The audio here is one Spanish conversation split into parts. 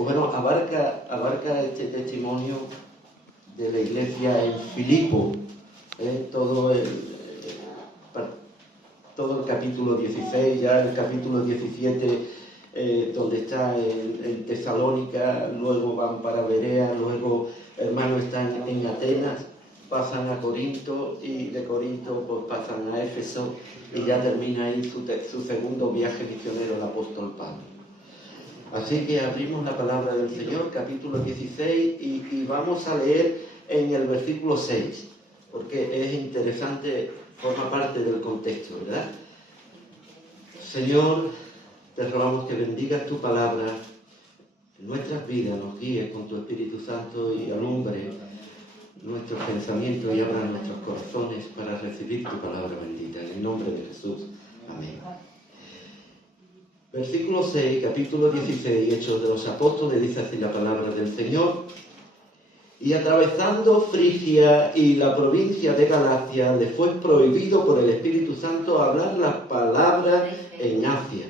Pues bueno, abarca este testimonio de la iglesia en Filipo, todo el capítulo 16, ya el capítulo 17, donde está en Tesalónica, luego van para Berea, luego hermanos están en Atenas, pasan a Corinto y de Corinto pues pasan a Éfeso y ya termina ahí su segundo viaje misionero el apóstol Pablo. Así que abrimos la palabra del Señor, capítulo 16, y vamos a leer en el versículo 6, porque es interesante, forma parte del contexto, ¿verdad? Señor, te rogamos que bendigas tu palabra en nuestras vidas, nos guíes con tu Espíritu Santo y alumbre nuestros pensamientos y abra nuestros corazones para recibir tu palabra bendita. En el nombre de Jesús. Amén. Versículo 6, capítulo 16, Hechos de los Apóstoles, dice así la palabra del Señor. Y atravesando Frigia y la provincia de Galacia, le fue prohibido por el Espíritu Santo hablar las palabras en Asia.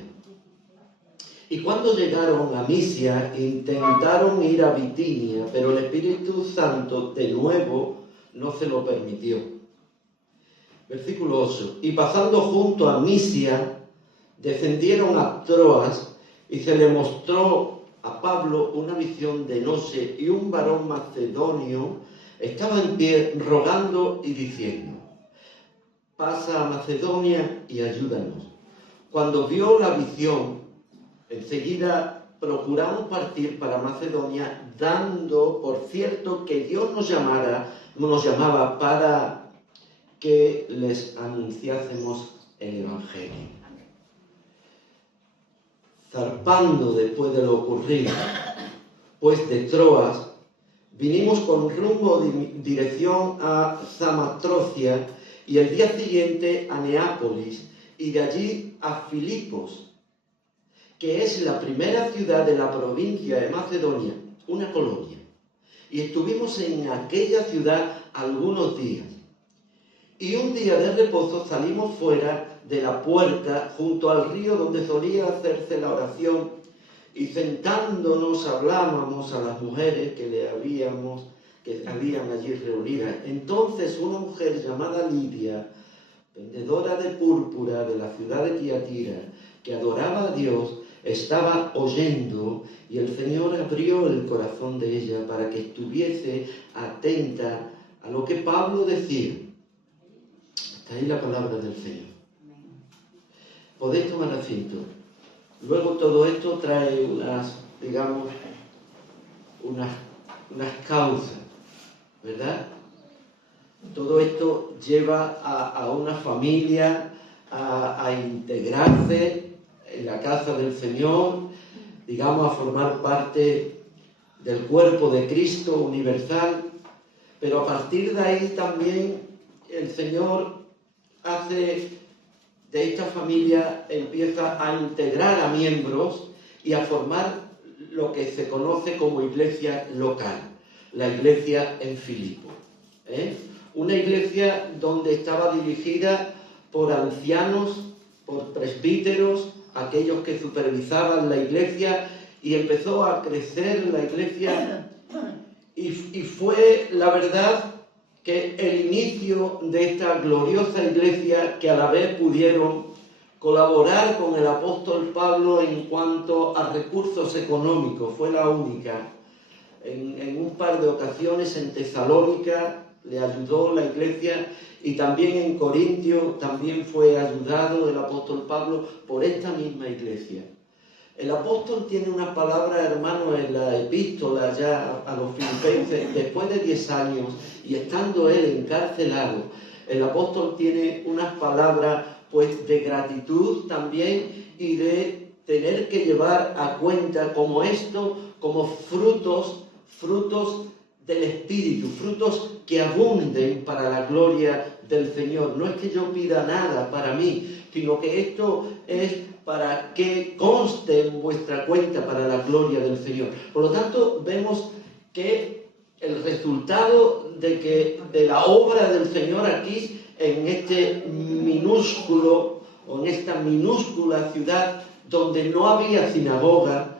Y cuando llegaron a Misia, intentaron ir a Bitinia, pero el Espíritu Santo de nuevo no se lo permitió. Versículo 8. Y pasando junto a Misia, descendieron a Troas y se le mostró a Pablo una visión de noche y un varón macedonio estaba en pie rogando y diciendo: pasa a Macedonia y ayúdanos. Cuando vio la visión, enseguida procuramos partir para Macedonia, dando por cierto que Dios nos llamaba para que les anunciásemos el Evangelio. Zarpando después de lo ocurrido, pues de Troas, vinimos con rumbo dirección a Samatrocia y el día siguiente a Neápolis y de allí a Filipos, que es la primera ciudad de la provincia de Macedonia, una colonia. Y estuvimos en aquella ciudad algunos días. Y un día de reposo salimos fuera de la puerta junto al río donde solía hacerse la oración y sentándonos hablábamos a las mujeres que habían allí reunidas. Entonces una mujer llamada Lidia, vendedora de púrpura de la ciudad de Tiatira, que adoraba a Dios, estaba oyendo y el Señor abrió el corazón de ella para que estuviese atenta a lo que Pablo decía. Hasta ahí la palabra del Señor. Podéis tomar asiento. Luego todo esto trae unas causas, ¿verdad? Todo esto lleva a una familia a integrarse en la casa del Señor, a formar parte del cuerpo de Cristo universal, pero a partir de ahí también el Señor hace de esta familia, empieza a integrar a miembros y a formar lo que se conoce como iglesia local, la iglesia en Filipo. Una iglesia donde estaba dirigida por ancianos, por presbíteros, aquellos que supervisaban la iglesia, y empezó a crecer la iglesia y fue la verdad que el inicio de esta gloriosa iglesia, que a la vez pudieron colaborar con el apóstol Pablo en cuanto a recursos económicos, fue la única. En un par de ocasiones en Tesalónica le ayudó la iglesia, y también en Corintio también fue ayudado el apóstol Pablo por esta misma iglesia. El apóstol tiene una palabra, hermano, en la epístola ya a los filipenses, después de 10 años y estando él encarcelado, el apóstol tiene unas palabras pues de gratitud también y de tener que llevar a cuenta como esto, como frutos del Espíritu, frutos que abunden para la gloria del Señor. No es que yo pida nada para mí, sino que esto es para que conste en vuestra cuenta para la gloria del Señor. Por lo tanto, vemos que el resultado de la obra del Señor aquí, en este minúsculo, o en esta minúscula ciudad, donde no había sinagoga,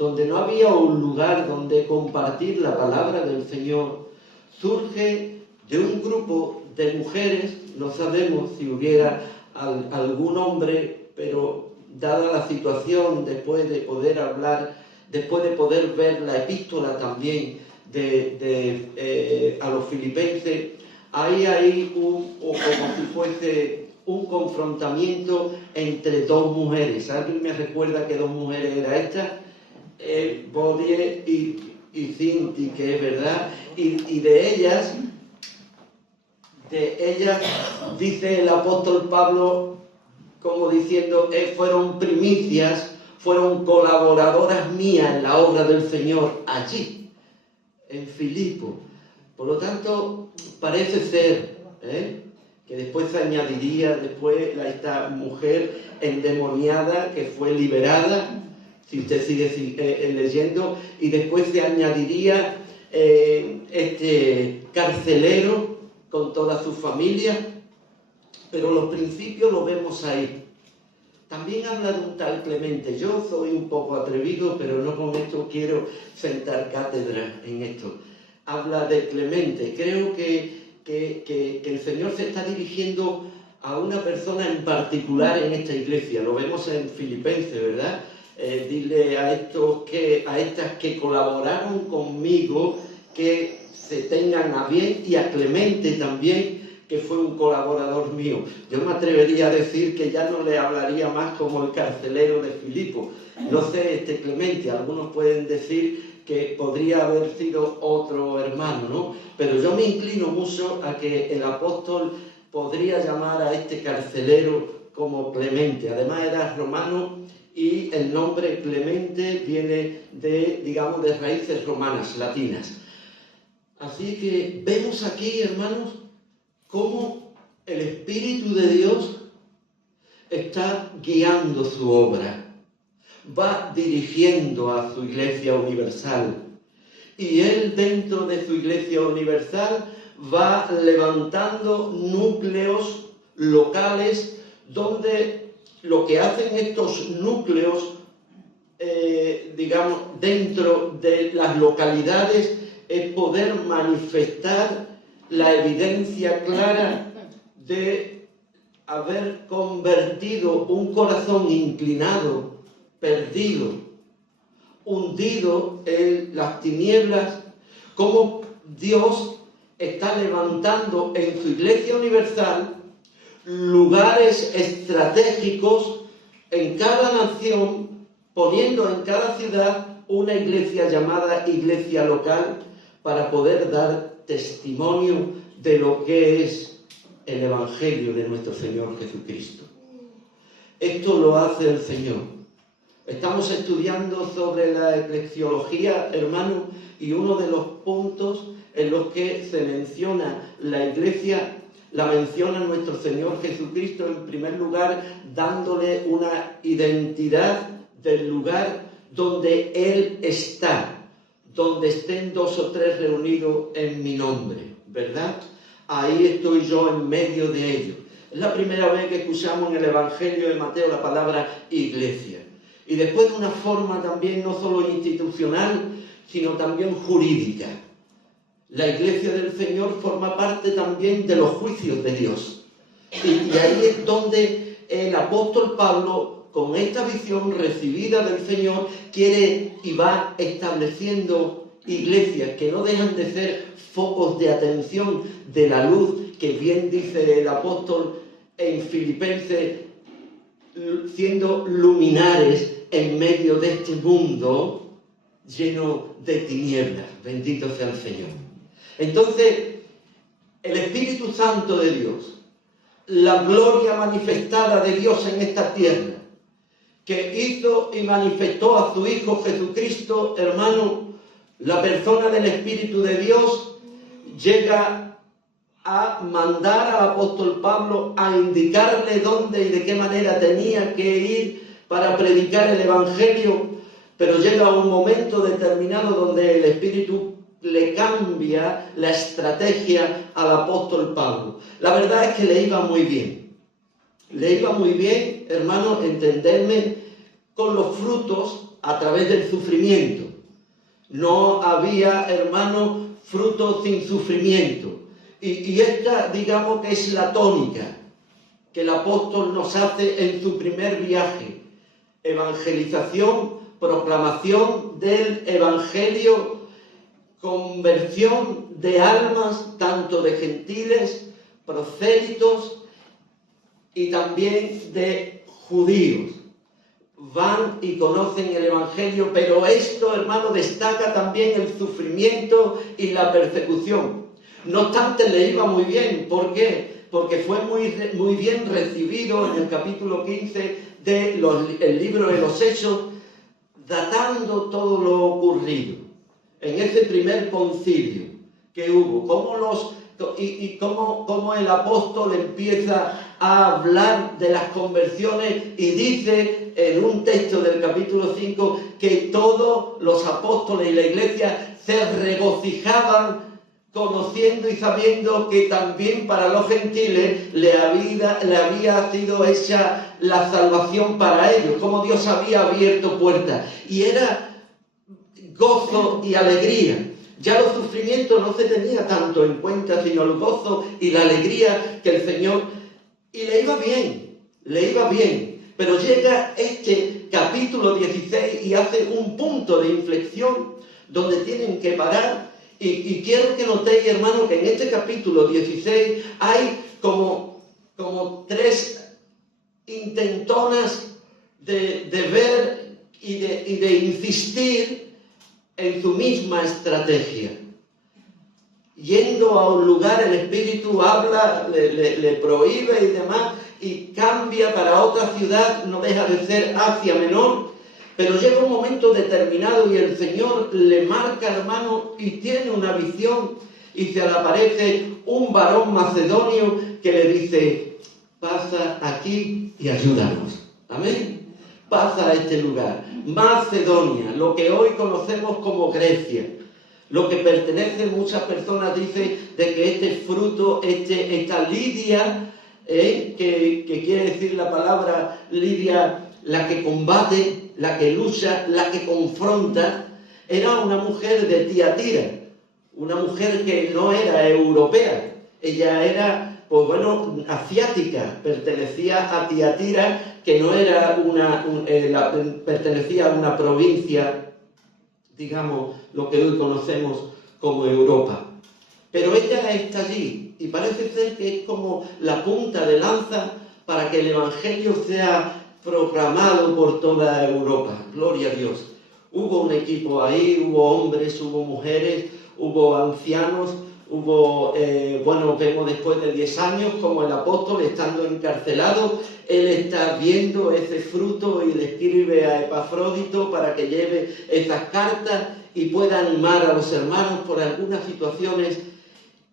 donde no había un lugar donde compartir la palabra del Señor, surge de un grupo de mujeres, no sabemos si hubiera algún hombre, pero dada la situación, después de poder hablar, después de poder ver la epístola también a los filipenses, hay como si fuese un confrontamiento entre dos mujeres. ¿Alguien me recuerda qué dos mujeres eran estas? Bodie y Cinti, que es verdad, y de ellas dice el apóstol Pablo, como diciendo, fueron primicias, fueron colaboradoras mías en la obra del Señor allí, en Filipo. Por lo tanto, parece ser que después se añadiría esta mujer endemoniada que fue liberada, si usted sigue leyendo, y después se añadiría este carcelero con toda su familia, pero los principios los vemos ahí. También habla de un tal Clemente. Yo soy un poco atrevido, pero no con esto quiero sentar cátedra en esto. Habla de Clemente. Creo que el Señor se está dirigiendo a una persona en particular en esta iglesia. Lo vemos en Filipenses, ¿verdad? Dile a estas que colaboraron conmigo, que se tengan a bien, y a Clemente también, que fue un colaborador mío. Yo me atrevería a decir que ya no le hablaría más como el carcelero de Filipo. No sé, Clemente, algunos pueden decir que podría haber sido otro hermano, ¿no? Pero yo me inclino mucho a que el apóstol podría llamar a este carcelero como Clemente. Además era romano y el nombre Clemente viene de raíces romanas, latinas. Así que vemos aquí, hermanos, cómo el Espíritu de Dios está guiando su obra, va dirigiendo a su Iglesia Universal, y Él dentro de su Iglesia Universal va levantando núcleos locales donde lo que hacen estos núcleos, dentro de las localidades, es poder manifestar la evidencia clara de haber convertido un corazón inclinado, perdido, hundido en las tinieblas, como Dios está levantando en su Iglesia Universal lugares estratégicos en cada nación, poniendo en cada ciudad una iglesia llamada iglesia local, para poder dar testimonio de lo que es el Evangelio de nuestro Señor Jesucristo. Esto lo hace el Señor. Estamos estudiando sobre la eclesiología, hermano, y uno de los puntos en los que se menciona la iglesia, la menciona nuestro Señor Jesucristo en primer lugar, dándole una identidad del lugar donde Él está, donde estén 2 o 3 reunidos en mi nombre, ¿verdad? Ahí estoy yo en medio de ellos. Es la primera vez que escuchamos en el Evangelio de Mateo la palabra iglesia. Y después de una forma también no solo institucional, sino también jurídica. La iglesia del Señor forma parte también de los juicios de Dios. Y ahí es donde el apóstol Pablo, con esta visión recibida del Señor, quiere y va estableciendo iglesias que no dejan de ser focos de atención de la luz, que bien dice el apóstol en Filipenses, siendo luminares en medio de este mundo lleno de tinieblas. Bendito sea el Señor. Entonces, el Espíritu Santo de Dios, la gloria manifestada de Dios en esta tierra, que hizo y manifestó a su Hijo Jesucristo, hermano, la persona del Espíritu de Dios, llega a mandar al apóstol Pablo a indicarle dónde y de qué manera tenía que ir para predicar el Evangelio, pero llega un momento determinado donde el Espíritu le cambia la estrategia al apóstol Pablo. La verdad es que le iba muy bien. Le iba muy bien, hermano, entenderme, con los frutos a través del sufrimiento. No había, hermanos, fruto sin sufrimiento. Y esta, digamos que es la tónica que el apóstol nos hace en su primer viaje. Evangelización, proclamación del evangelio, conversión de almas, tanto de gentiles, prosélitos y también de judíos. Van y conocen el evangelio, pero esto, hermano, destaca también el sufrimiento y la persecución. No obstante, le iba muy bien. ¿Por qué? Porque fue muy bien recibido en el capítulo 15 del libro de los Hechos, datando todo lo ocurrido en ese primer concilio que hubo, cómo el apóstol empieza a hablar de las conversiones y dice en un texto del capítulo 5 que todos los apóstoles y la iglesia se regocijaban conociendo y sabiendo que también para los gentiles le había sido hecha la salvación para ellos, como Dios había abierto puertas. Y era gozo y alegría. Ya los sufrimientos no se tenía tanto en cuenta, sino el gozo y la alegría que el Señor... Y le iba bien. Pero llega este capítulo 16 y hace un punto de inflexión donde tienen que parar. Y quiero que notéis, hermano, que en este capítulo 16 hay como tres intentonas de ver y de insistir en su misma estrategia. Yendo a un lugar, el Espíritu habla, le prohíbe y demás, y cambia para otra ciudad, no deja de ser Asia Menor, pero llega un momento determinado y el Señor le marca, hermano, y tiene una visión, y se le aparece un varón macedonio que le dice: pasa aquí y ayúdanos. Amén. Pasa a este lugar, Macedonia, lo que hoy conocemos como Grecia. Lo que pertenece, muchas personas dicen de que este fruto, esta Lidia, que quiere decir la palabra Lidia, la que combate, la que lucha, la que confronta, era una mujer de Tiatira, una mujer que no era europea, ella era, asiática, pertenecía a Tiatira, que no era pertenecía a una provincia, digamos, lo que hoy conocemos como Europa. Pero ella está allí y parece ser que es como la punta de lanza para que el Evangelio sea proclamado por toda Europa. Gloria a Dios. Hubo un equipo ahí, hubo hombres, hubo mujeres, hubo ancianos, vemos después de 10 años como el apóstol, estando encarcelado, él está viendo ese fruto y le escribe a Epafrodito para que lleve esas cartas y pueda animar a los hermanos por algunas situaciones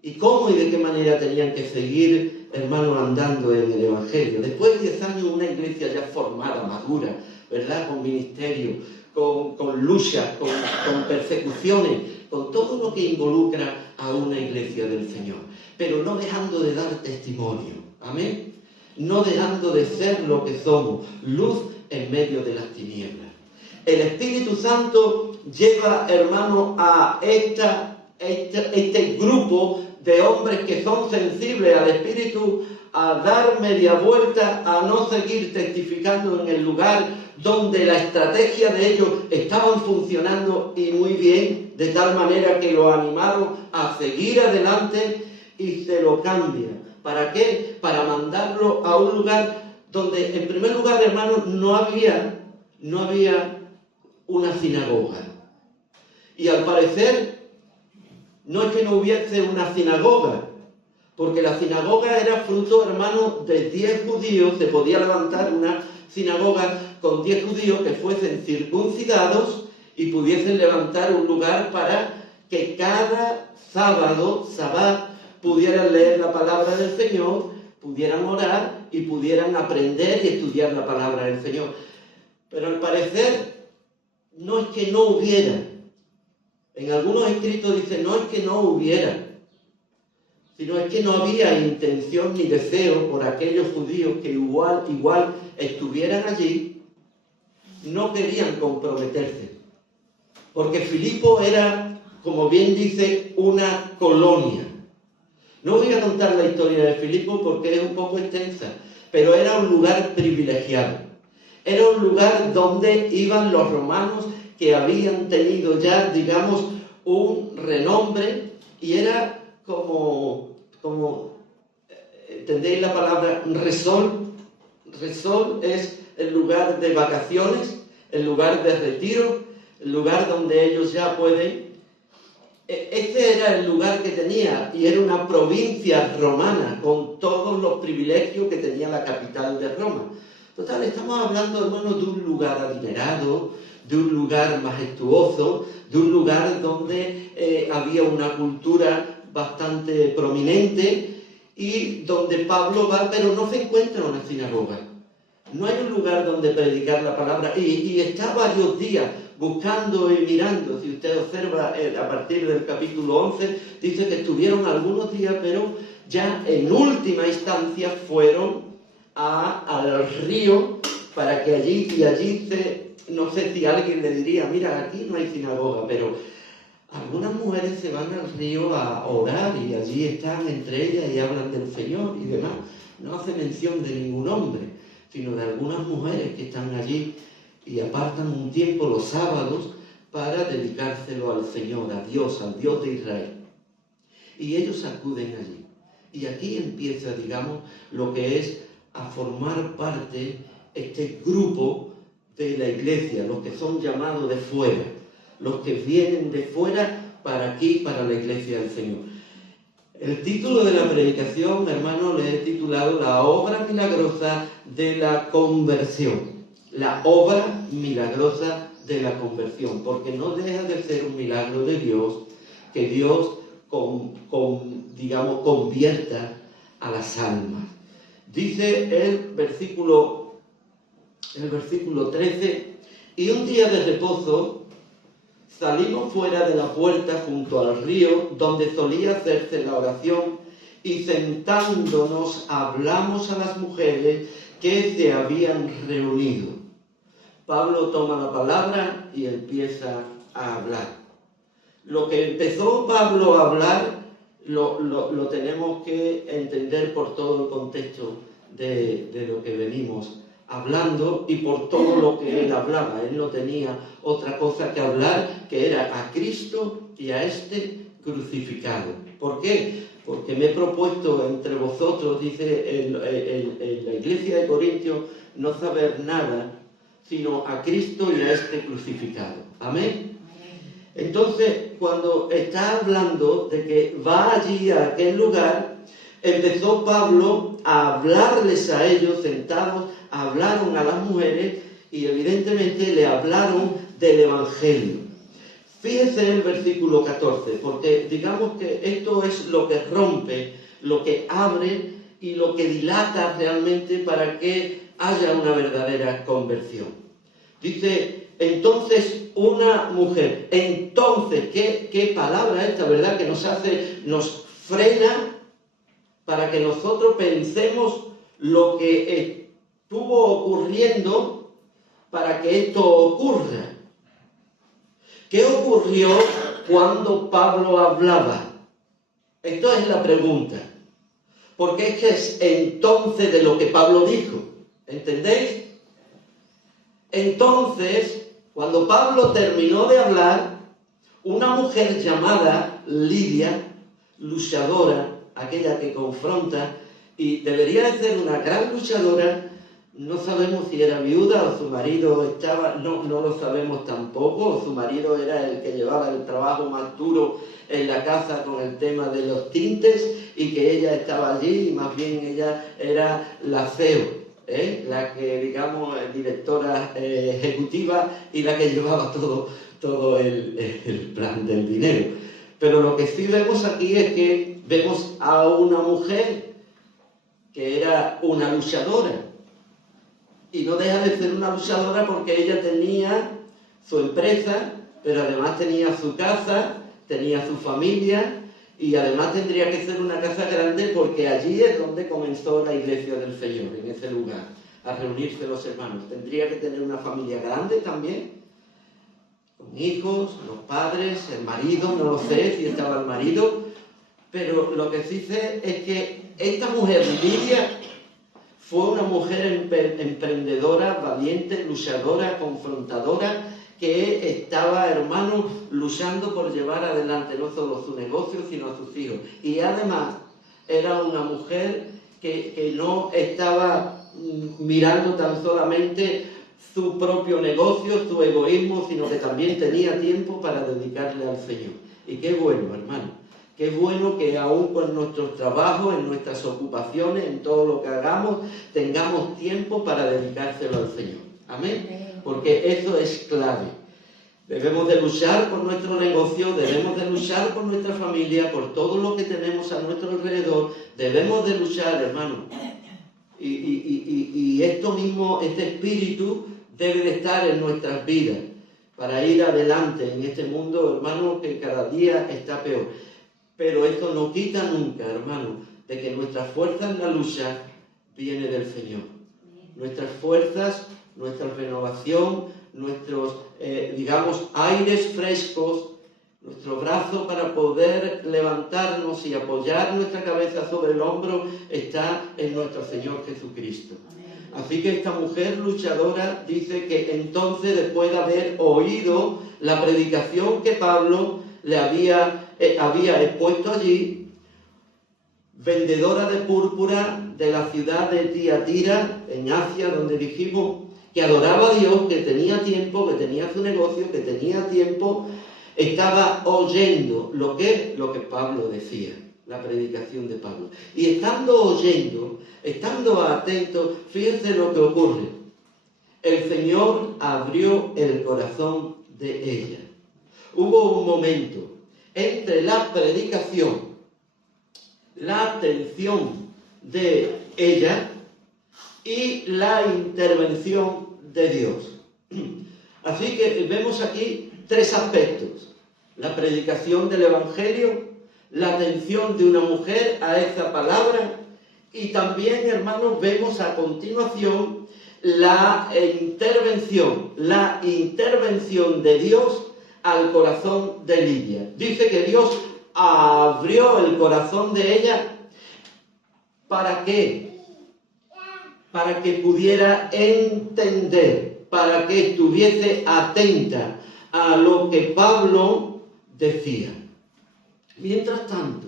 y cómo y de qué manera tenían que seguir, hermanos, andando en el Evangelio. Después de 10 años, una iglesia ya formada, madura, ¿verdad? Con ministerio, con luchas, con persecuciones, con todo lo que involucra a una iglesia del Señor, pero no dejando de dar testimonio, amén, no dejando de ser lo que somos, luz en medio de las tinieblas. El Espíritu Santo lleva, hermano, a este grupo de hombres que son sensibles al Espíritu a dar media vuelta, a no seguir testificando en el lugar donde la estrategia de ellos estaban funcionando y muy bien, de tal manera que lo animaron a seguir adelante y se lo cambia. ¿Para qué? Para mandarlo a un lugar donde, en primer lugar, hermanos, no había una sinagoga. Y al parecer, no es que no hubiese una sinagoga, porque la sinagoga era fruto, hermano, de 10 judíos. Se podía levantar una sinagoga con 10 judíos que fuesen circuncidados y pudiesen levantar un lugar para que cada sábado, sabbat, pudieran leer la palabra del Señor, pudieran orar y pudieran aprender y estudiar la palabra del Señor. Pero al parecer, no es que no hubiera. En algunos escritos dice, no es que no hubiera, sino es que no había intención ni deseo por aquellos judíos que igual estuvieran allí no querían comprometerse, porque Filipo era, como bien dice, una colonia. No voy a contar la historia de Filipo porque es un poco extensa, pero era un lugar privilegiado. Era un lugar donde iban los romanos que habían tenido ya, digamos, un renombre, y era como ¿entendéis la palabra resol? Resol es el lugar de vacaciones, el lugar de retiro, el lugar donde ellos ya pueden. Este era el lugar que tenía, y era una provincia romana con todos los privilegios que tenía la capital de Roma. Total, estamos hablando, hermanos, de un lugar adinerado, de un lugar majestuoso, de un lugar donde había una cultura bastante prominente, y donde Pablo va, pero no se encuentra una sinagoga. No hay un lugar donde predicar la palabra, y está varios días buscando y mirando. Si usted observa a partir del capítulo 11, dice que estuvieron algunos días, pero ya en última instancia fueron al río, para que allí no sé si alguien le diría, mira, aquí no hay sinagoga, pero algunas mujeres se van al río a orar, y allí están entre ellas y hablan del Señor y demás. No hace mención de ningún hombre, sino de algunas mujeres que están allí y apartan un tiempo los sábados para dedicárselo al Señor, a Dios, al Dios de Israel. Y ellos acuden allí. Y aquí empieza, digamos, lo que es a formar parte este grupo de la iglesia, los que son llamados de fuera, los que vienen de fuera para aquí, para la iglesia del Señor. El título de la predicación, hermano, le he titulado La obra milagrosa de la conversión. La obra milagrosa de la conversión, porque no deja de ser un milagro de Dios, que Dios, digamos, convierta a las almas. Dice el versículo 13, y un día de reposo salimos fuera de la puerta junto al río donde solía hacerse la oración, y sentándonos hablamos a las mujeres que se habían reunido. Pablo toma la palabra y empieza a hablar. Lo que empezó Pablo a hablar lo tenemos que entender por todo el contexto de lo que venimos hablando, y por todo lo que él hablaba. Él no tenía otra cosa que hablar, que era a Cristo y a este crucificado. ¿Por qué? Porque me he propuesto entre vosotros, dice en la iglesia de Corintios, no saber nada sino a Cristo y a este crucificado. Amén. Entonces, cuando está hablando de que va allí a aquel lugar, empezó Pablo a hablarles a ellos sentados, hablaron a las mujeres, y evidentemente le hablaron del Evangelio. Fíjese el versículo 14, porque digamos que esto es lo que rompe, lo que abre y lo que dilata realmente para que haya una verdadera conversión. Dice, entonces una mujer. Entonces, ¿qué palabra esta, verdad? Que nos frena para que nosotros pensemos lo que estuvo ocurriendo para que esto ocurra. ¿Qué ocurrió cuando Pablo hablaba? Esto es la pregunta. Porque es que es entonces de lo que Pablo dijo. ¿Entendéis? Entonces, cuando Pablo terminó de hablar, una mujer llamada Lidia, luchadora, aquella que confronta, y debería de ser una gran luchadora, no sabemos si era viuda o su marido estaba, no lo sabemos tampoco, o su marido era el que llevaba el trabajo más duro en la casa con el tema de los tintes, y que ella estaba allí, y más bien ella era la CEO. La que, digamos, directora ejecutiva, y la que llevaba todo el plan del dinero. Pero lo que sí vemos aquí es que vemos a una mujer que era una luchadora, y no deja de ser una luchadora porque ella tenía su empresa, pero además tenía su casa, tenía su familia, y además tendría que ser una casa grande, porque allí es donde comenzó la iglesia del Señor, en ese lugar. a reunirse los hermanos. Tendría que tener una familia grande también, con hijos, los padres, el marido, no lo sé si estaba el marido, pero lo que sí sé es que esta mujer, Lidia, fue una mujer emprendedora, valiente, luchadora, confrontadora, que estaba, hermano, luchando por llevar adelante no solo su negocio, sino a sus hijos. Y además era una mujer que no estaba mirando tan solamente su propio negocio, su egoísmo, sino que también tenía tiempo para dedicarle al Señor. Y qué bueno, hermano, qué bueno que aún con nuestros trabajos, en nuestras ocupaciones, en todo lo que hagamos, tengamos tiempo para dedicárselo al Señor. Amén. Porque eso es clave. Debemos de luchar por nuestro negocio, debemos de luchar por nuestra familia, por todo lo que tenemos a nuestro alrededor. Debemos de luchar, hermano. Y esto mismo, este espíritu debe de estar en nuestras vidas para ir adelante en este mundo, hermano, que cada día está peor. Pero esto no quita nunca, hermano, de que nuestras fuerzas en la lucha viene del Señor. Nuestras fuerzas, nuestra renovación, nuestros, digamos, aires frescos, nuestro brazo para poder levantarnos y apoyar nuestra cabeza sobre el hombro está en nuestro Señor Jesucristo. Así que esta mujer luchadora dice que entonces, después de haber oído la predicación que Pablo le había expuesto allí, vendedora de púrpura de la ciudad de Tiatira, en Asia, donde dijimos que adoraba a Dios, que tenía tiempo, que tenía su negocio, que tenía tiempo, estaba oyendo lo que Pablo decía, la predicación de Pablo. Y estando oyendo, estando atento, fíjense lo que ocurre. El Señor abrió el corazón de ella. Hubo un momento entre la predicación, la atención de ella y la intervención de Dios. Así que vemos aquí tres aspectos: la predicación del Evangelio, la atención de una mujer a esa palabra, y también, hermanos, vemos a continuación la intervención de Dios al corazón de Lidia. Dice que Dios abrió el corazón de ella. ¿Para qué? Para que pudiera entender, para que estuviese atenta a lo que Pablo decía. Mientras tanto,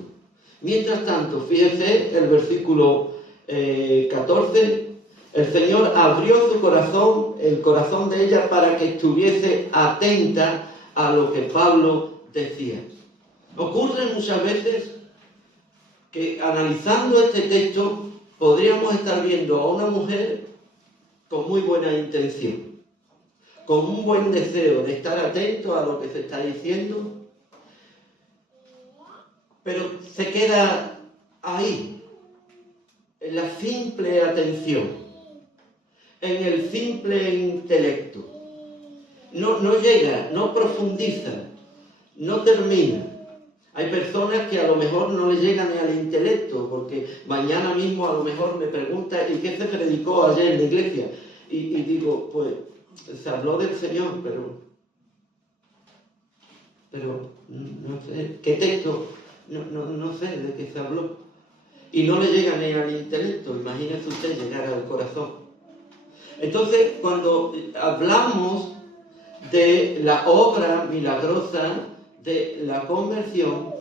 fíjense el versículo 14, el Señor abrió su corazón, el corazón de ella, para que estuviese atenta a lo que Pablo decía. Ocurre muchas veces que, analizando este texto, podríamos estar viendo a una mujer con muy buena intención, con un buen deseo de estar atento a lo que se está diciendo, pero se queda ahí, en la simple atención, en el simple intelecto. No llega, no profundiza, no termina. Hay personas que a lo mejor no le llegan ni al intelecto, porque mañana mismo a lo mejor me pregunta: ¿y qué se predicó ayer en la iglesia? Y digo, pues se habló del Señor, pero no sé, ¿qué texto? No sé de qué se habló. Y no le llega ni al intelecto, imagínese usted llegar al corazón. Entonces, cuando hablamos de la obra milagrosa de la conversión,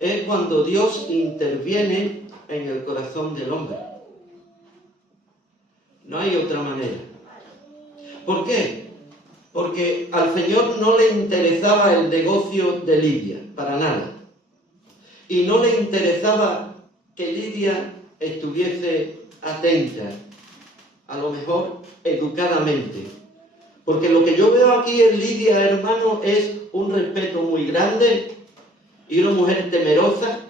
es cuando Dios interviene en el corazón del hombre. No hay otra manera. ¿Por qué? Porque al Señor no le interesaba el negocio de Lidia, para nada. Y no le interesaba que Lidia estuviese atenta, a lo mejor educadamente. Porque lo que yo veo aquí en Lidia, hermano, es un respeto muy grande y una mujer temerosa,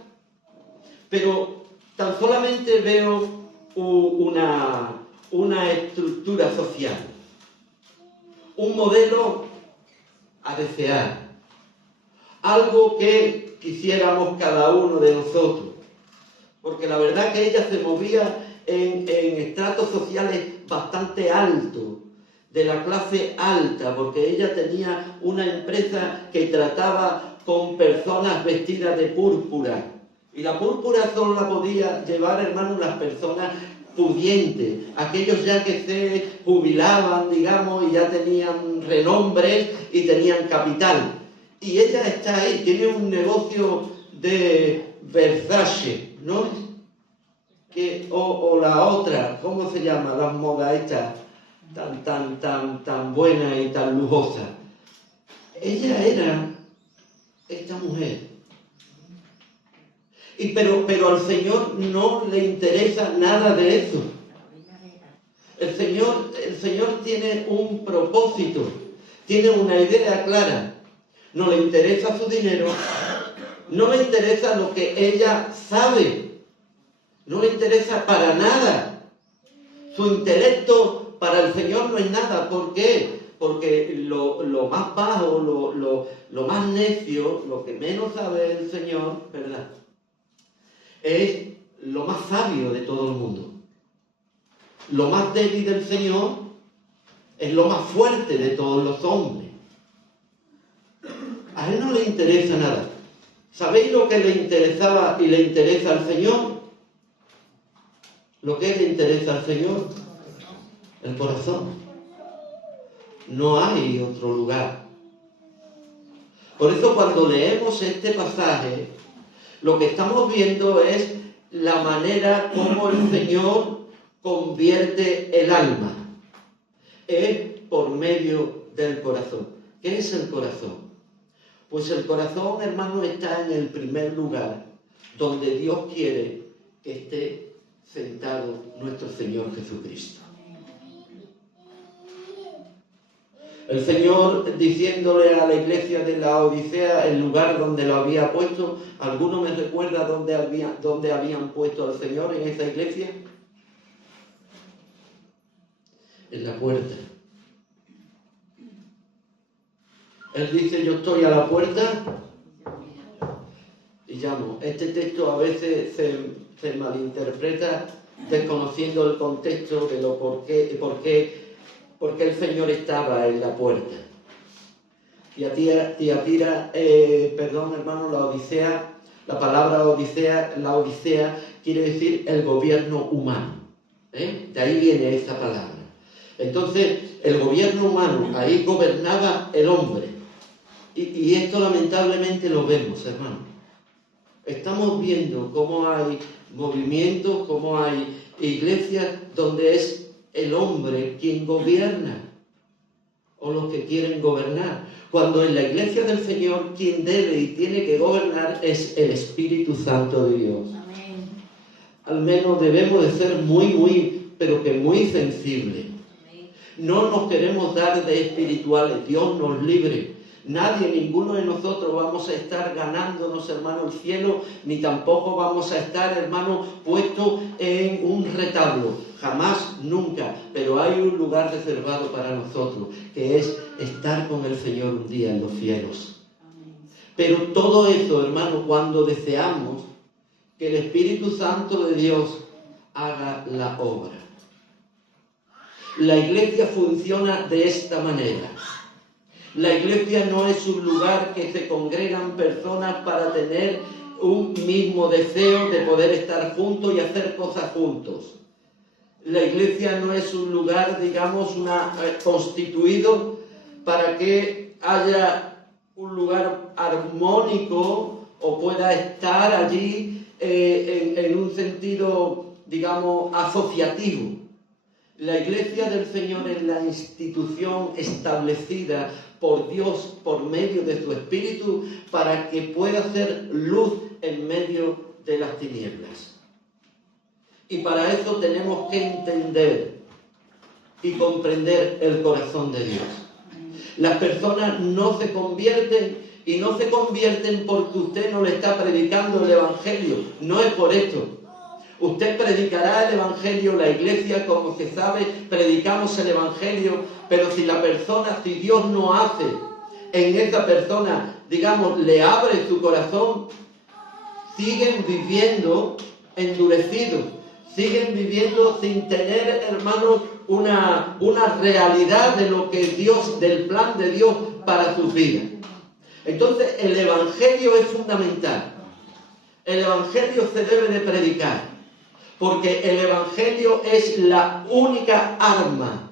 pero tan solamente veo una estructura social, un modelo a desear, algo que quisiéramos cada uno de nosotros, porque la verdad que ella se movía en estratos sociales bastante altos, de la clase alta, porque ella tenía una empresa que trataba con personas vestidas de púrpura. Y la púrpura solo la podía llevar, hermanos, las personas pudientes, aquellos ya que se jubilaban, digamos, y ya tenían renombre y tenían capital. Y ella está ahí, tiene un negocio de Versace, ¿no? O la otra, ¿cómo se llama? Las modas estas tan buena y tan lujosa. Ella era esta mujer. Pero al Señor no le interesa nada de eso. El Señor tiene un propósito, tiene una idea clara. No le interesa su dinero, no le interesa lo que ella sabe, no le interesa para nada. Su intelecto para el Señor no es nada. ¿Por qué? Porque lo más bajo, lo más necio, lo que menos sabe el Señor, ¿verdad?, es lo más sabio de todo el mundo. Lo más débil del Señor es lo más fuerte de todos los hombres. A Él no le interesa nada. ¿Sabéis lo que le interesaba y le interesa al Señor? ¿Lo que le interesa al Señor? El corazón. No hay otro lugar. Por eso cuando leemos este pasaje, lo que estamos viendo es la manera como el Señor convierte el alma. Es por medio del corazón. ¿Qué es el corazón? Pues el corazón, hermano, está en el primer lugar donde Dios quiere que esté sentado nuestro Señor Jesucristo. El Señor diciéndole a la iglesia de la Odisea el lugar donde lo había puesto. ¿Alguno me recuerda dónde habían puesto al Señor en esa iglesia? En la puerta. Él dice: yo estoy a la puerta y llamo. Este texto a veces se malinterpreta desconociendo el contexto de lo por qué el Señor estaba en la puerta. Tiatira, hermano, la Odisea, la palabra Odisea, la Odisea quiere decir el gobierno humano. De ahí viene esa palabra. Entonces, el gobierno humano, ahí gobernaba el hombre. Y esto lamentablemente lo vemos, hermano. Estamos viendo cómo hay movimientos, cómo hay iglesias donde es el hombre quien gobierna, o los que quieren gobernar, cuando en la iglesia del Señor quien debe y tiene que gobernar es el Espíritu Santo de Dios. Amén. Al menos debemos de ser pero que muy sensibles. Amén. No nos queremos dar de espirituales, Dios nos libre. Nadie, ninguno de nosotros vamos a estar ganándonos, hermano, el cielo, ni tampoco vamos a estar, hermano, puestos en un retablo. Jamás, nunca. Pero hay un lugar reservado para nosotros, que es estar con el Señor un día en los cielos. Pero todo eso, hermano, cuando deseamos que el Espíritu Santo de Dios haga la obra. La iglesia funciona de esta manera. La iglesia no es un lugar que se congregan personas para tener un mismo deseo de poder estar juntos y hacer cosas juntos. La iglesia no es un lugar, digamos, constituido para que haya un lugar armónico o pueda estar allí en un sentido, digamos, asociativo. La iglesia del Señor es la institución establecida por Dios por medio de su Espíritu para que pueda ser luz en medio de las tinieblas. Y para eso tenemos que entender y comprender el corazón de Dios. Las personas no se convierten y no se convierten porque usted no le está predicando el Evangelio. No es por esto. Usted predicará el Evangelio, la iglesia, como se sabe, predicamos el Evangelio, pero si Dios no hace en esa persona, digamos, le abre su corazón, siguen viviendo endurecidos, siguen viviendo sin tener, hermanos, una realidad de lo que es Dios, del plan de Dios para sus vidas. Entonces, el Evangelio es fundamental. El Evangelio se debe de predicar, porque el Evangelio es la única arma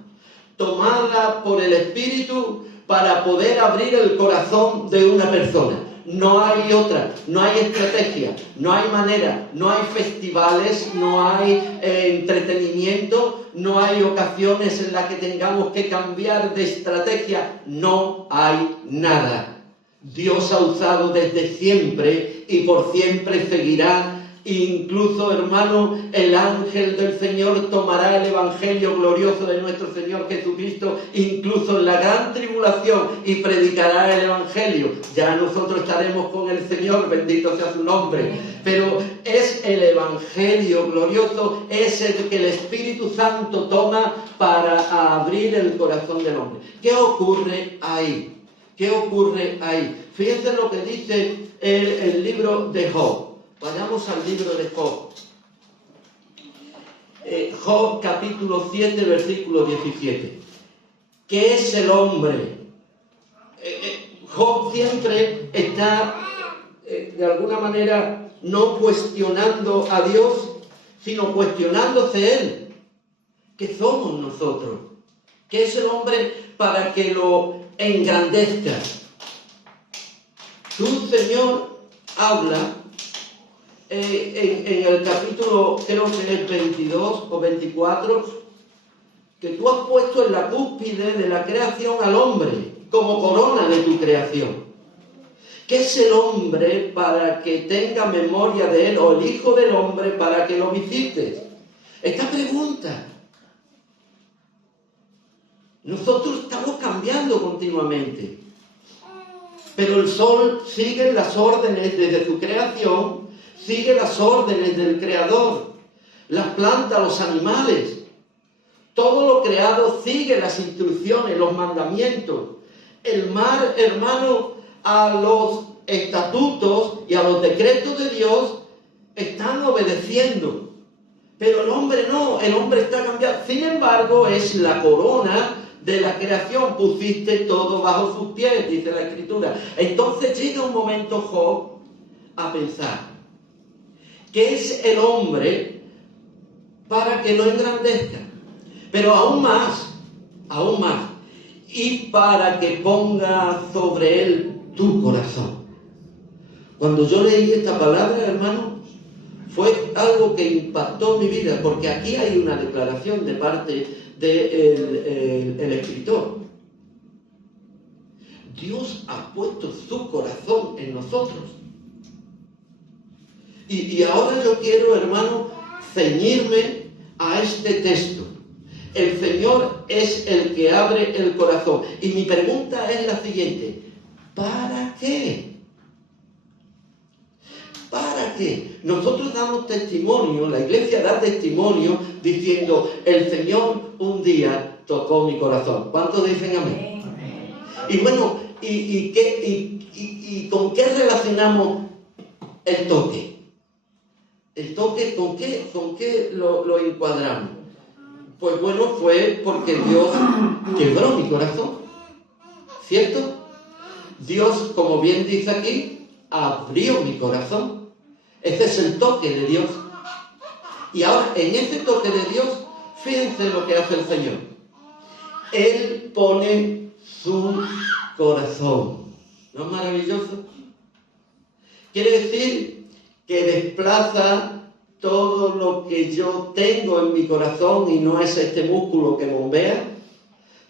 tomada por el Espíritu para poder abrir el corazón de una persona. No hay otra, no hay estrategia, no hay manera, no hay festivales, no hay entretenimiento, no hay ocasiones en las que tengamos que cambiar de estrategia, no hay nada. Dios ha usado desde siempre y por siempre seguirá. Incluso, hermano, el ángel del Señor tomará el Evangelio glorioso de nuestro Señor Jesucristo, incluso en la gran tribulación, y predicará el Evangelio. Ya nosotros estaremos con el Señor, bendito sea su nombre. Pero es el Evangelio glorioso, es el que el Espíritu Santo toma para abrir el corazón del hombre. ¿Qué ocurre ahí? ¿Qué ocurre ahí? Fíjense lo que dice el libro de Job. Vayamos al libro de Job. Job capítulo 7, versículo 17. ¿Qué es el hombre? Job siempre está, de alguna manera, no cuestionando a Dios, sino cuestionándose él. ¿Qué somos nosotros? ¿Qué es el hombre para que lo engrandezca? Tú, Señor, habla en el capítulo, creo que es 22 o 24, que tú has puesto en la cúspide de la creación al hombre, como corona de tu creación. ¿Qué es el hombre para que tenga memoria de él, o el hijo del hombre para que lo visites? Esta pregunta. Nosotros estamos cambiando continuamente, pero el sol sigue las órdenes desde su creación, sigue las órdenes del Creador. Las plantas, los animales, todo lo creado sigue las instrucciones, los mandamientos. El mar, hermano, a los estatutos y a los decretos de Dios están obedeciendo. Pero el hombre no, el hombre está cambiando. Sin embargo, es la corona de la creación. Pusiste todo bajo sus pies, dice la Escritura. Entonces llega un momento, Job, a pensar: ¿qué es el hombre para que lo engrandezca? Pero aún más, y para que ponga sobre él tu corazón. Cuando yo leí esta palabra, hermano, fue algo que impactó mi vida, porque aquí hay una declaración de parte del escritor. Dios ha puesto su corazón en nosotros. Y ahora yo quiero, hermano, ceñirme a este texto. El Señor es el que abre el corazón. Y mi pregunta es la siguiente: ¿para qué? ¿Para qué? Nosotros damos testimonio, la iglesia da testimonio diciendo: el Señor un día tocó mi corazón. ¿Cuántos dicen amén? Y bueno, ¿y con qué relacionamos el toque? ¿El toque con qué lo encuadramos? Pues bueno, fue porque Dios quebró mi corazón, ¿cierto? Dios, como bien dice aquí, abrió mi corazón. Ese es el toque de Dios. Y ahora, en ese toque de Dios, fíjense lo que hace el Señor. Él pone su corazón. ¿No es maravilloso? Quiere decir que desplaza todo lo que yo tengo en mi corazón, y no es este músculo que bombea,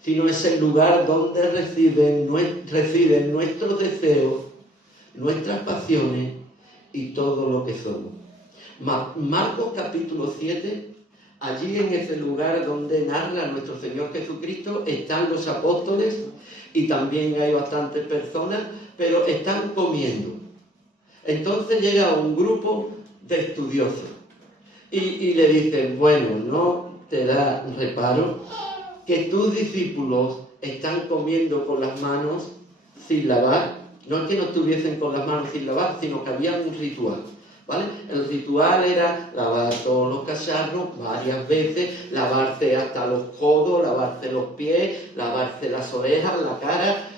sino es el lugar donde residen nuestros deseos, nuestras pasiones y todo lo que somos. Marcos capítulo 7, allí en ese lugar donde narra nuestro Señor Jesucristo, están los apóstoles y también hay bastantes personas, pero están comiendo. Entonces llega un grupo de estudiosos y le dicen: bueno, ¿no te da reparo que tus discípulos están comiendo con las manos sin lavar? No es que no estuviesen con las manos sin lavar, sino que había un ritual. ¿vale? El ritual era lavar todos los cacharros varias veces, lavarse hasta los codos, lavarse los pies, lavarse las orejas, la cara.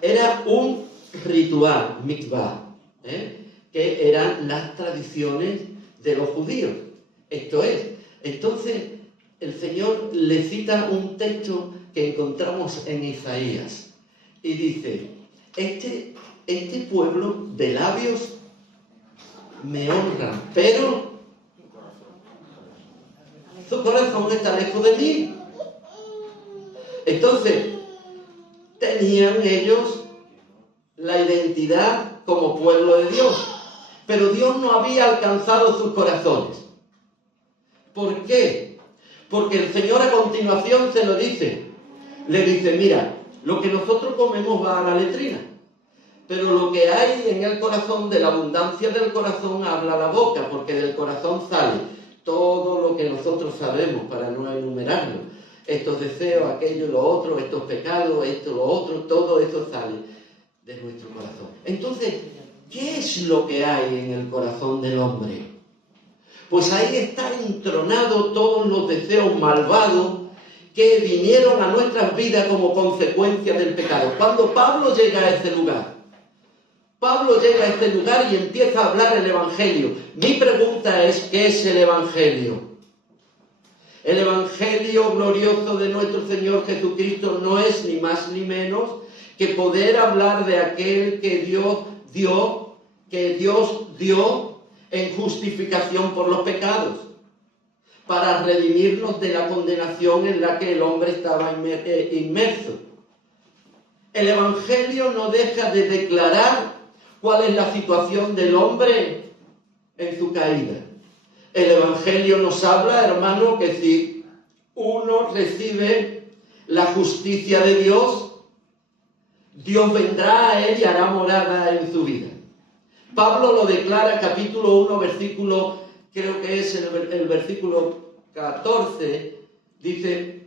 Era un ritual, mikvah, que eran las tradiciones de los judíos. Esto es. Entonces, el Señor le cita un texto que encontramos en Isaías y dice: este pueblo de labios me honra, pero su corazón está lejos de mí. Entonces, tenían ellos la identidad como pueblo de Dios, pero Dios no había alcanzado sus corazones. ¿Por qué? Porque el Señor a continuación se lo dice. Le dice: mira, lo que nosotros comemos va a la letrina, pero lo que hay en el corazón, de la abundancia del corazón habla la boca, porque del corazón sale todo lo que nosotros sabemos, para no enumerarlo. Estos deseos, aquello, lo otro, estos pecados, esto, lo otro, todo eso sale de nuestro corazón. Entonces, ¿qué es lo que hay en el corazón del hombre? Pues ahí está entronado todos los deseos malvados que vinieron a nuestras vidas como consecuencia del pecado. Cuando Pablo llega a este lugar, y empieza a hablar el Evangelio. Mi pregunta es: ¿qué es el Evangelio? El Evangelio glorioso de nuestro Señor Jesucristo no es ni más ni menos que poder hablar de aquel que Dios dio en justificación por los pecados, para redimirnos de la condenación en la que el hombre estaba inmerso. El Evangelio no deja de declarar cuál es la situación del hombre en su caída. El Evangelio nos habla, hermano, que si uno recibe la justicia de Dios, Dios vendrá a él y hará morada en su vida. Pablo lo declara, capítulo 1, versículo, creo que es el versículo 14, dice: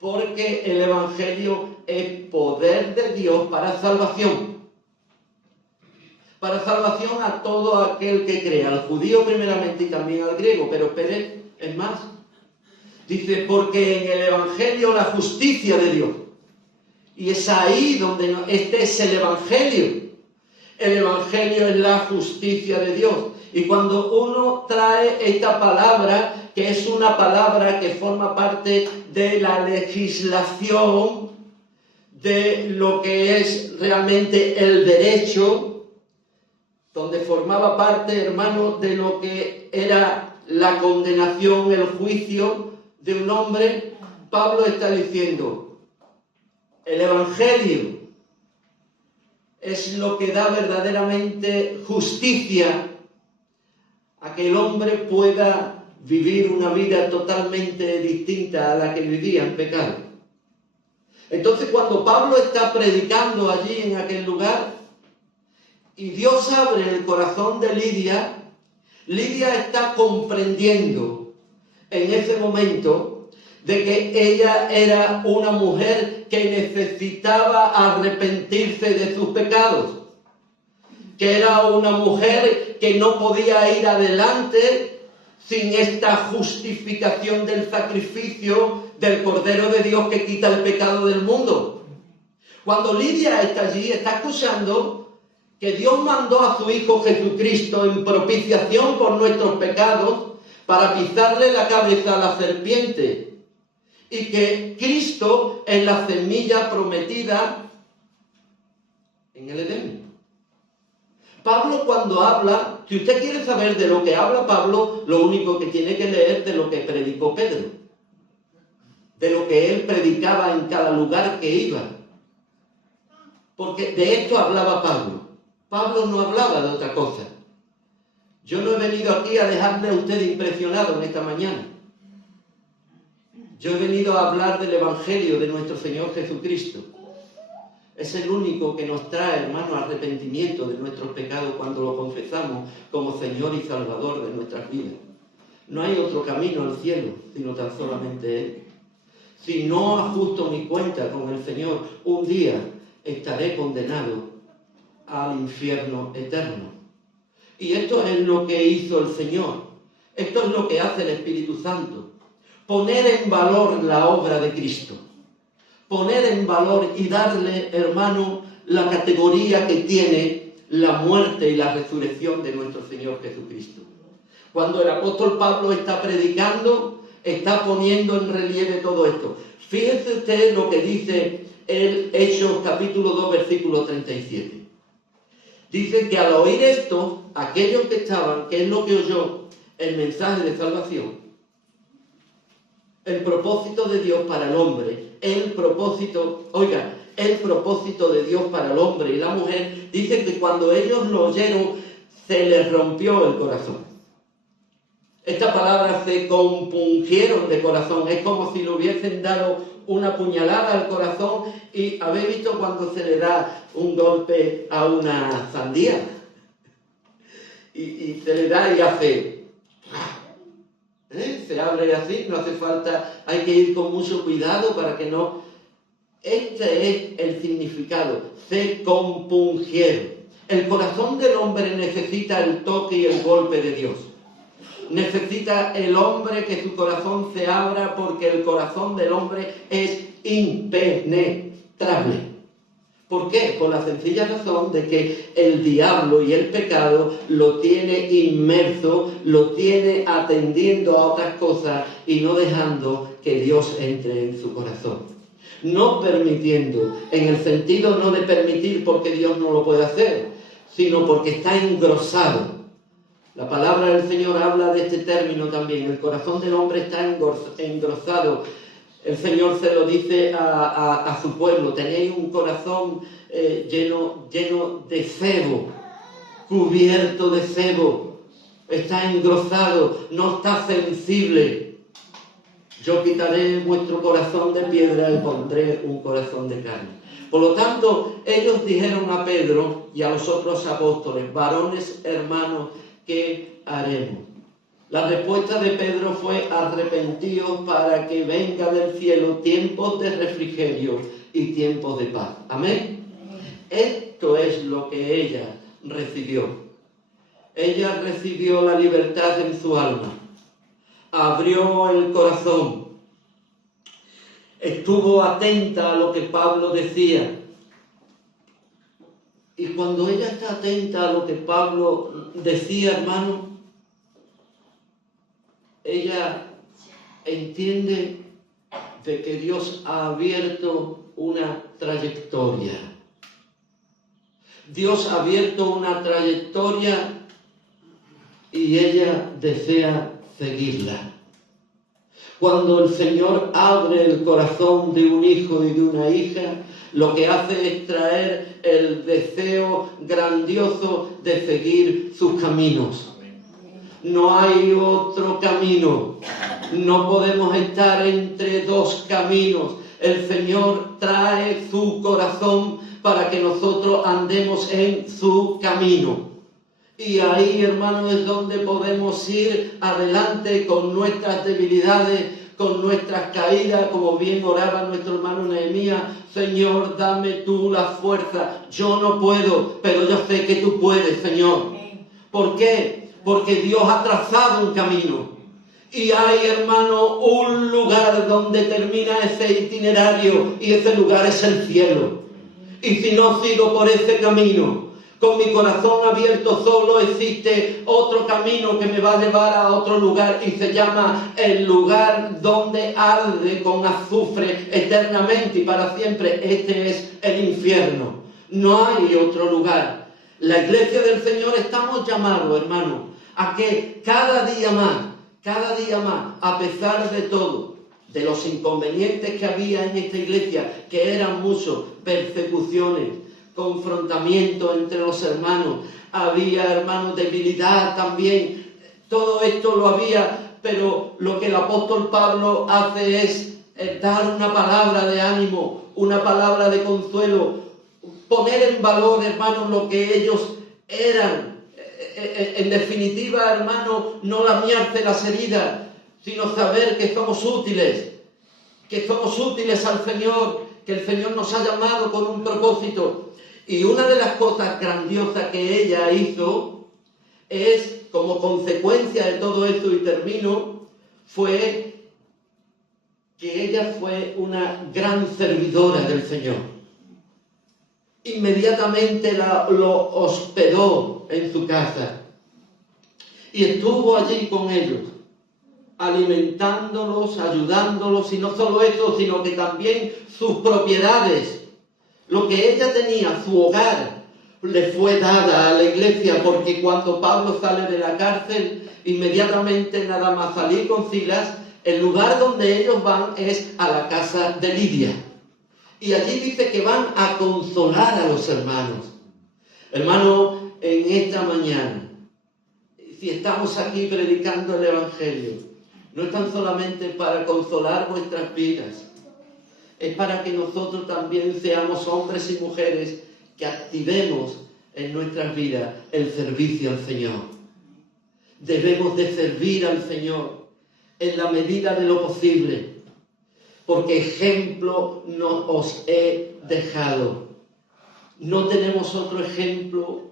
porque el Evangelio es poder de Dios para salvación a todo aquel que crea, al judío primeramente y también al griego. Pero espere, es más, dice: porque en el Evangelio la justicia de Dios. Y es ahí donde este es el Evangelio. El Evangelio es la justicia de Dios. Y cuando uno trae esta palabra, que es una palabra que forma parte de la legislación de lo que es realmente el derecho, donde formaba parte, hermano, de lo que era la condenación, el juicio de un hombre, Pablo está diciendo: el Evangelio es lo que da verdaderamente justicia a que el hombre pueda vivir una vida totalmente distinta a la que vivía en pecado. Entonces, cuando Pablo está predicando allí en aquel lugar y Dios abre el corazón de Lidia, Lidia está comprendiendo en ese momento de que ella era una mujer que necesitaba arrepentirse de sus pecados, que era una mujer que no podía ir adelante sin esta justificación del sacrificio del Cordero de Dios que quita el pecado del mundo. Cuando Lidia está allí, está escuchando que Dios mandó a su Hijo Jesucristo en propiciación por nuestros pecados para pisarle la cabeza a la serpiente, y que Cristo es la semilla prometida en el Edén. Pablo, cuando habla, si usted quiere saber de lo que habla Pablo, lo único que tiene que leer es de lo que predicó Pedro, de lo que él predicaba en cada lugar que iba, porque de esto hablaba Pablo. Pablo no hablaba de otra cosa. Yo no he venido aquí a dejarle a usted impresionado en esta mañana. Yo he venido a hablar del Evangelio de nuestro Señor Jesucristo. Es el único que nos trae, hermano, arrepentimiento de nuestros pecados cuando lo confesamos como Señor y Salvador de nuestras vidas. No hay otro camino al cielo, sino tan solamente Él. Si no ajusto mi cuenta con el Señor, un día estaré condenado al infierno eterno. Y esto es lo que hizo el Señor. Esto es lo que hace el Espíritu Santo. Poner en valor la obra de Cristo. Poner en valor y darle, hermano, la categoría que tiene la muerte y la resurrección de nuestro Señor Jesucristo. Cuando el apóstol Pablo está predicando, está poniendo en relieve todo esto. Fíjese usted lo que dice el Hechos capítulo 2, versículo 37. Dice que al oír esto, aquellos que estaban, que es lo que oyó el mensaje de salvación, el propósito de Dios para el hombre, el propósito de Dios para el hombre y la mujer, dice que cuando ellos lo oyeron, se les rompió el corazón. Esta palabra, se compungieron de corazón, es como si le hubiesen dado una puñalada al corazón. Y habéis visto cuando se le da un golpe a una sandía y se le da y hace, se abre así, no hace falta, hay que ir con mucho cuidado para que no. Este es el significado, se compungieron. El corazón del hombre necesita el toque y el golpe de Dios. Necesita el hombre que su corazón se abra, porque el corazón del hombre es impenetrable. ¿Por qué? Por la sencilla razón de que el diablo y el pecado lo tiene inmerso, lo tiene atendiendo a otras cosas y no dejando que Dios entre en su corazón. No permitiendo, en el sentido no de permitir porque Dios no lo puede hacer, sino porque está engrosado. La palabra del Señor habla de este término también. El corazón del hombre está engrosado. El Señor se lo dice a su pueblo: tenéis un corazón lleno de sebo, cubierto de sebo. Está engrosado, no está sensible. Yo quitaré vuestro corazón de piedra y pondré un corazón de carne. Por lo tanto, ellos dijeron a Pedro y a los otros apóstoles: varones hermanos, ¿qué haremos? La respuesta de Pedro fue: arrepentíos para que venga del cielo tiempos de refrigerio y tiempos de paz. Amén. Esto es lo que ella recibió. Ella recibió la libertad en su alma. Abrió el corazón. Estuvo atenta a lo que Pablo decía. Y cuando ella está atenta a lo que Pablo decía, hermano, ella entiende de que Dios ha abierto una trayectoria. Dios ha abierto una trayectoria y ella desea seguirla. Cuando el Señor abre el corazón de un hijo y de una hija, lo que hace es traer el deseo grandioso de seguir sus caminos. No hay otro camino. No podemos estar entre dos caminos. El Señor trae su corazón para que nosotros andemos en su camino. Y ahí, hermano, es donde podemos ir adelante con nuestras debilidades, con nuestras caídas, como bien oraba nuestro hermano Nehemías: Señor, dame tú la fuerza. Yo no puedo, pero yo sé que tú puedes, Señor. ¿Por qué? Porque Dios ha trazado un camino. Y hay, hermano, un lugar donde termina ese itinerario, y ese lugar es el cielo. Y si no sigo por ese camino, con mi corazón abierto, solo existe otro camino que me va a llevar a otro lugar, y se llama el lugar donde arde con azufre eternamente y para siempre. Este es el infierno. No hay otro lugar. La iglesia del Señor estamos llamados, hermano, a que cada día más, a pesar de todo, de los inconvenientes que había en esta iglesia, que eran muchos, persecuciones, confrontamiento entre los hermanos, había, hermanos, debilidad también, todo esto lo había, pero lo que el apóstol Pablo hace es dar una palabra de ánimo, una palabra de consuelo, poner en valor, hermanos, lo que ellos eran. En definitiva, hermano, no lamiarse las heridas, sino saber que somos útiles al Señor, que el Señor nos ha llamado con un propósito. Y una de las cosas grandiosas que ella hizo es, como consecuencia de todo esto, y termino, fue que ella fue una gran servidora del Señor. Inmediatamente lo hospedó en su casa y estuvo allí con ellos, alimentándolos, ayudándolos, y no solo eso, sino que también sus propiedades, lo que ella tenía, su hogar, le fue dada a la iglesia, porque cuando Pablo sale de la cárcel, inmediatamente nada más salir con Silas, el lugar donde ellos van es a la casa de Lidia. Y allí dice que van a consolar a los hermanos. Hermano, en esta mañana, si estamos aquí predicando el Evangelio, no es tan solamente para consolar vuestras vidas, es para que nosotros también seamos hombres y mujeres que activemos en nuestras vidas el servicio al Señor. Debemos de servir al Señor en la medida de lo posible, porque ejemplo no os he dejado. No tenemos otro ejemplo.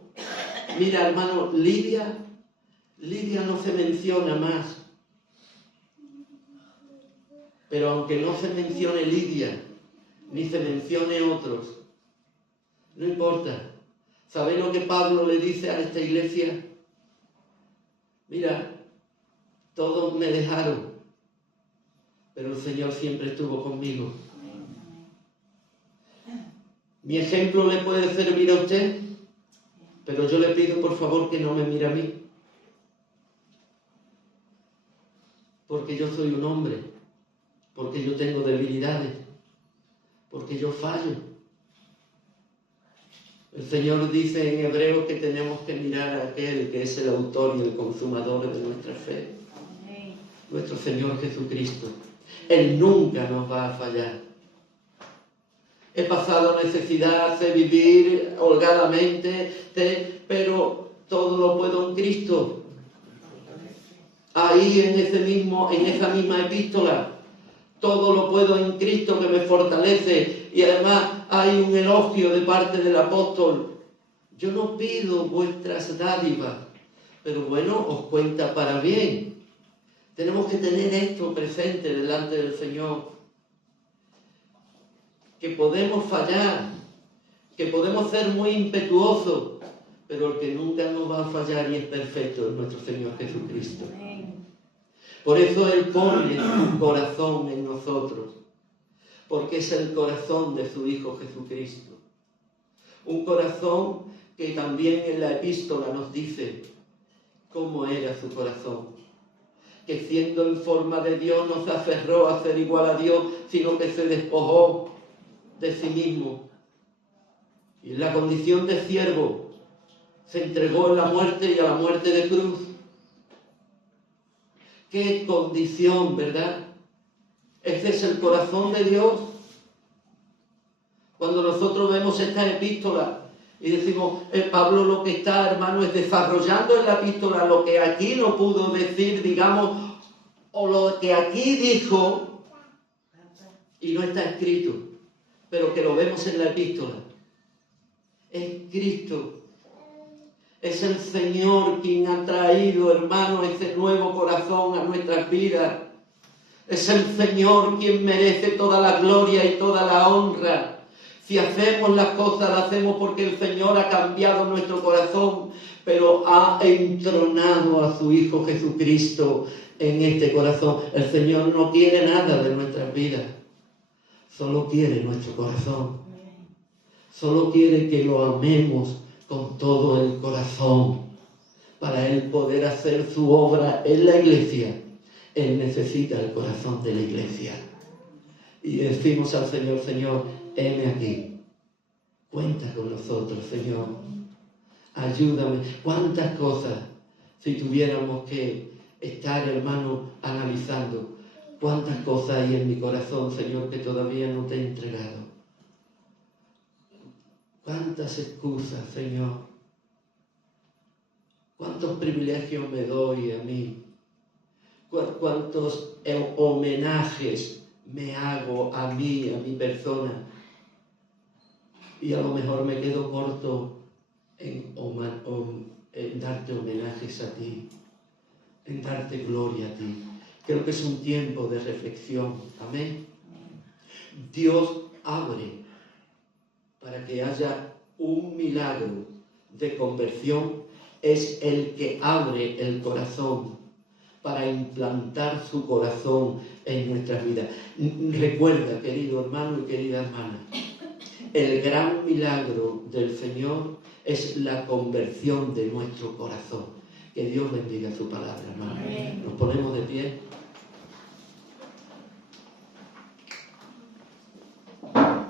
Mira, hermano, Lidia no se menciona más. Pero aunque no se mencione Lidia, ni se mencione otros, no importa. ¿Sabéis lo que Pablo le dice a esta iglesia? Mira, todos me dejaron, pero el Señor siempre estuvo conmigo. Mi ejemplo le puede servir a usted, pero yo le pido por favor que no me mire a mí, porque yo soy un hombre, porque yo tengo debilidades, porque yo fallo. El Señor dice en Hebreos que tenemos que mirar a aquel que es el autor y el consumador de nuestra fe, nuestro Señor Jesucristo. Él nunca nos va a fallar. He pasado necesidad, sé vivir holgadamente, pero todo lo puedo en Cristo. Ahí en esa misma epístola, todo lo puedo en Cristo que me fortalece. Y además hay un elogio de parte del apóstol. Yo no pido vuestras dádivas, pero bueno, os cuenta para bien. Tenemos que tener esto presente delante del Señor. Que podemos fallar, que podemos ser muy impetuosos, pero el que nunca nos va a fallar y es perfecto es nuestro Señor Jesucristo. Por eso Él pone su corazón en nosotros, porque es el corazón de su Hijo Jesucristo. Un corazón que también en la epístola nos dice cómo era su corazón. Que siendo en forma de Dios no se aferró a ser igual a Dios, sino que se despojó de sí mismo. Y en la condición de siervo se entregó en la muerte y a la muerte de cruz. ¡Qué condición!, ¿verdad? Ese es el corazón de Dios. Cuando nosotros vemos esta epístola y decimos, Pablo lo que está, hermano, es desarrollando en la epístola lo que aquí no pudo decir, digamos, o lo que aquí dijo y no está escrito, pero que lo vemos en la epístola. Es Cristo. Es el Señor quien ha traído, hermano, ese nuevo corazón a nuestras vidas. Es el Señor quien merece toda la gloria y toda la honra. Si hacemos las cosas, las hacemos porque el Señor ha cambiado nuestro corazón, pero ha entronado a su Hijo Jesucristo en este corazón. El Señor no quiere nada de nuestras vidas, solo quiere nuestro corazón. Solo quiere que lo amemos con todo el corazón. Para Él poder hacer su obra en la iglesia, Él necesita el corazón de la iglesia. Y decimos al Señor, Señor, heme aquí. Cuenta con nosotros, Señor. Ayúdame. ¿Cuántas cosas, si tuviéramos que estar, hermano, analizando, cuántas cosas hay en mi corazón, Señor, que todavía no te he entregado? ¿Cuántas excusas, Señor? ¿Cuántos privilegios me doy a mí? ¿Cuántos homenajes me hago a mí, a mi persona? Y a lo mejor me quedo corto en en darte homenajes a ti, en darte gloria a ti. Creo que es un tiempo de reflexión. Amén. Dios abre para que haya un milagro de conversión. Es el que abre el corazón para implantar su corazón en nuestras vidas. Recuerda, querido hermano y querida hermana, el gran milagro del Señor es la conversión de nuestro corazón. Que Dios bendiga su palabra, hermano. Nos ponemos de pie.